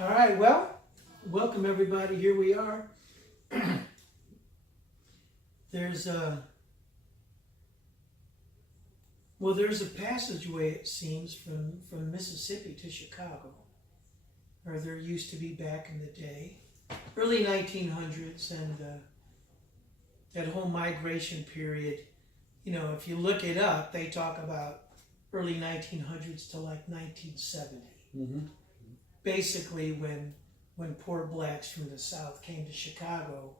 All right, well, welcome everybody. Here we are. There's a passageway, it seems, from Mississippi to Chicago, or there used to be back in the day, early 1900s, and that whole migration period. You know, if you look it up, they talk about early 1900s to like 1970. Mm-hmm. Basically, when poor blacks from the South came to Chicago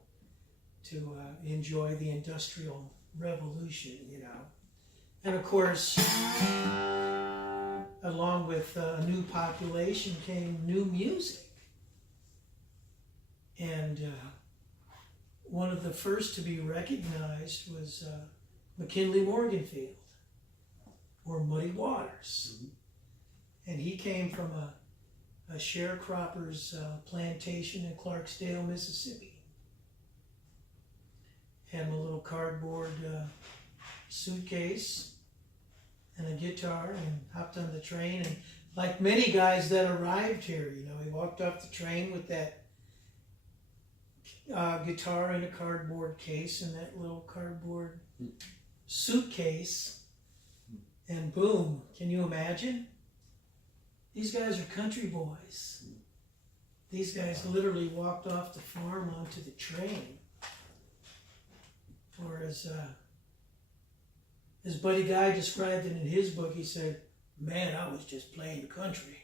to enjoy the Industrial Revolution, you know. And of course, along with a new population came new music. And one of the first to be recognized was McKinley Morganfield, or Muddy Waters. Mm-hmm. And he came from a sharecropper's plantation in Clarksdale, Mississippi. Had a little cardboard suitcase and a guitar, and hopped on the train. And like many guys that arrived here, you know, he walked off the train with that guitar in a cardboard case and that little cardboard suitcase, and boom, can you imagine? These guys are country boys. These guys literally walked off the farm onto the train. Or as Buddy Guy described it in his book, he said, "Man, I was just playing country."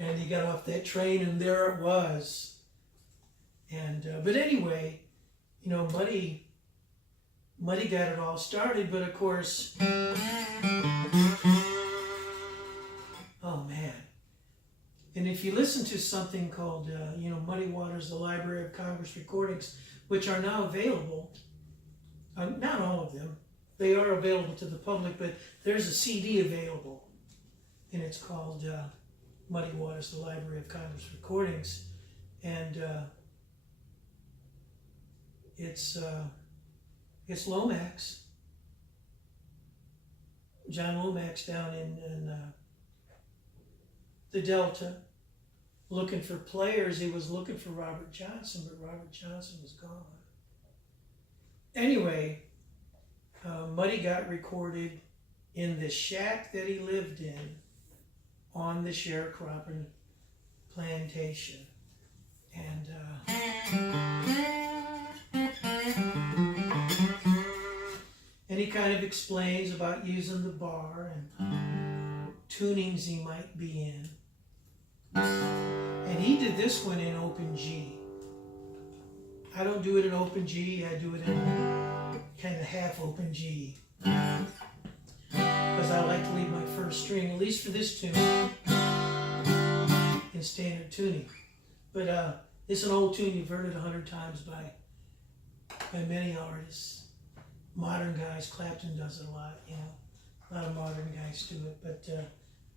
And he got off that train, and there it was. And but anyway, you know, Muddy got it all started, but of course, oh man. And if you listen to something called, Muddy Waters, the Library of Congress recordings, which are now available, not all of them, they are available to the public, but there's a CD available, and it's called Muddy Waters, the Library of Congress recordings, and it's Lomax, John Lomax down in the Delta, looking for players. He was looking for Robert Johnson, but Robert Johnson was gone. Anyway, Muddy got recorded in the shack that he lived in on the sharecropping plantation. And he kind of explains about using the bar and tunings he might be in. And he did this one in open G. I don't do it in open G, I do it in kind of half open G. Because I like to leave my first string, at least for this tune, in standard tuning. But it's an old tune you've heard it 100 times by many artists. Modern guys, Clapton does it a lot, you know. A lot of modern guys do it. But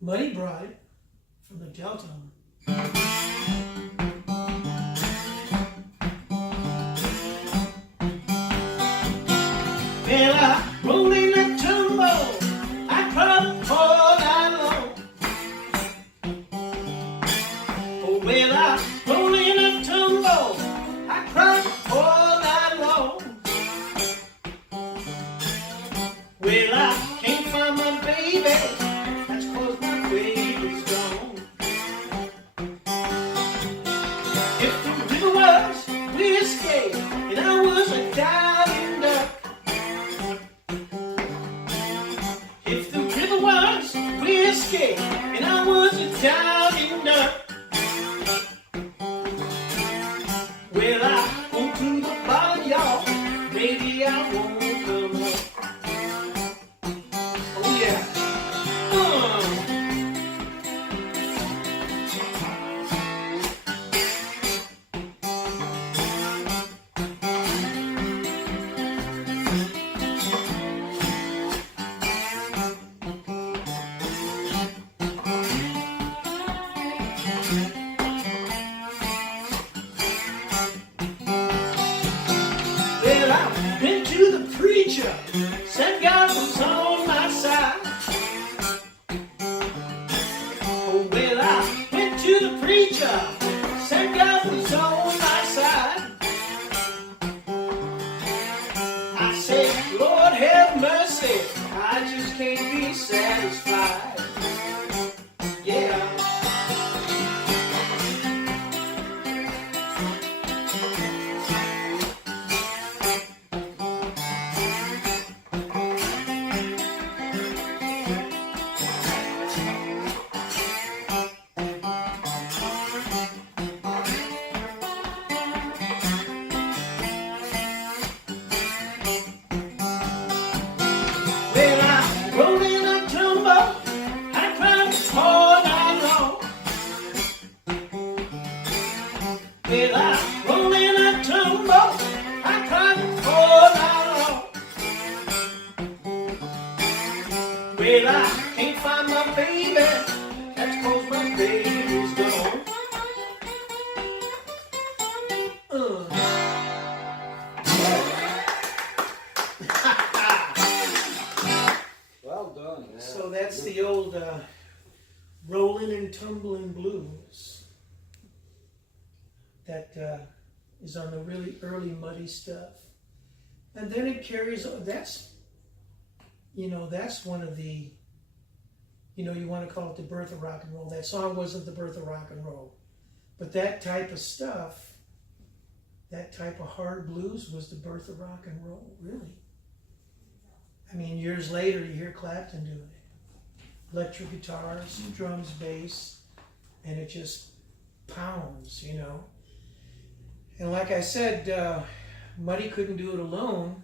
Muddy brought it from the Delta. Well, I roll in a tumble, I cried all night long. Oh, well, I roll in a tumble, I cried all night long. Well, I can't find my baby, that's 'cause my baby's gone. baby. That's 'cause my baby's gone. Well done. Yeah. So that's the old Rolling and Tumbling Blues. That is on the really early Muddy stuff. And then it carries, that's one of the, you want to call it the birth of rock and roll. That song wasn't the birth of rock and roll. But that type of stuff, that type of hard blues was the birth of rock and roll, really. I mean, years later, you hear Clapton doing it. Electric guitars, drums, bass, and it just pounds, And like I said, Muddy couldn't do it alone.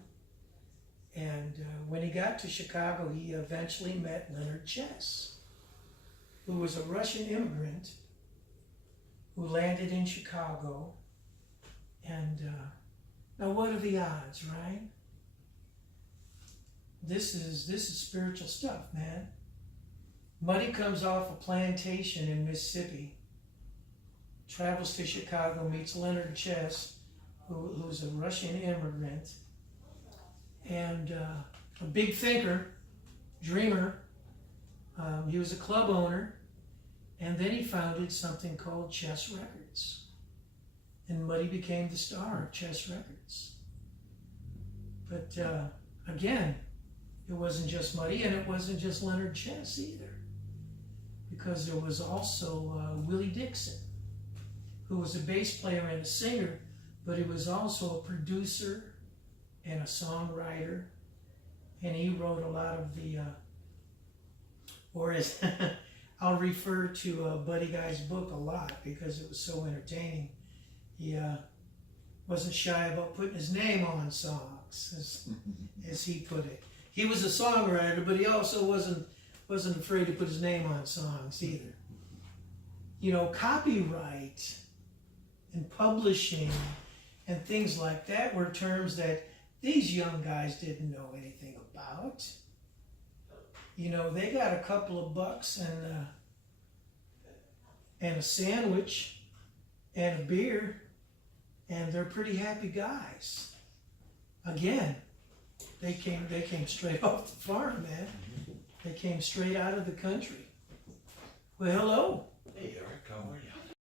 And when he got to Chicago, he eventually met Leonard Chess, who was a Russian immigrant who landed in Chicago. And now what are the odds, right? This is spiritual stuff, man. Muddy comes off a plantation in Mississippi, travels to Chicago, meets Leonard Chess, who's a Russian immigrant, and a big thinker, dreamer. He was a club owner, and then he founded something called Chess Records. And Muddy became the star of Chess Records. But again, it wasn't just Muddy, and it wasn't just Leonard Chess either, because there was also Willie Dixon, who was a bass player and a singer, but he was also a producer and a songwriter, and he wrote a lot of the, or as I'll refer to Buddy Guy's book a lot because it was so entertaining. He wasn't shy about putting his name on songs, as he put it. He was a songwriter, but he also wasn't afraid to put his name on songs either. Copyright and publishing and things like that were terms that these young guys didn't know anything about. They got a couple of bucks and a sandwich and a beer, and they're pretty happy guys. Again, they came straight off the farm, man. They came straight out of the country. Well, hello. Hey, Eric, how are you?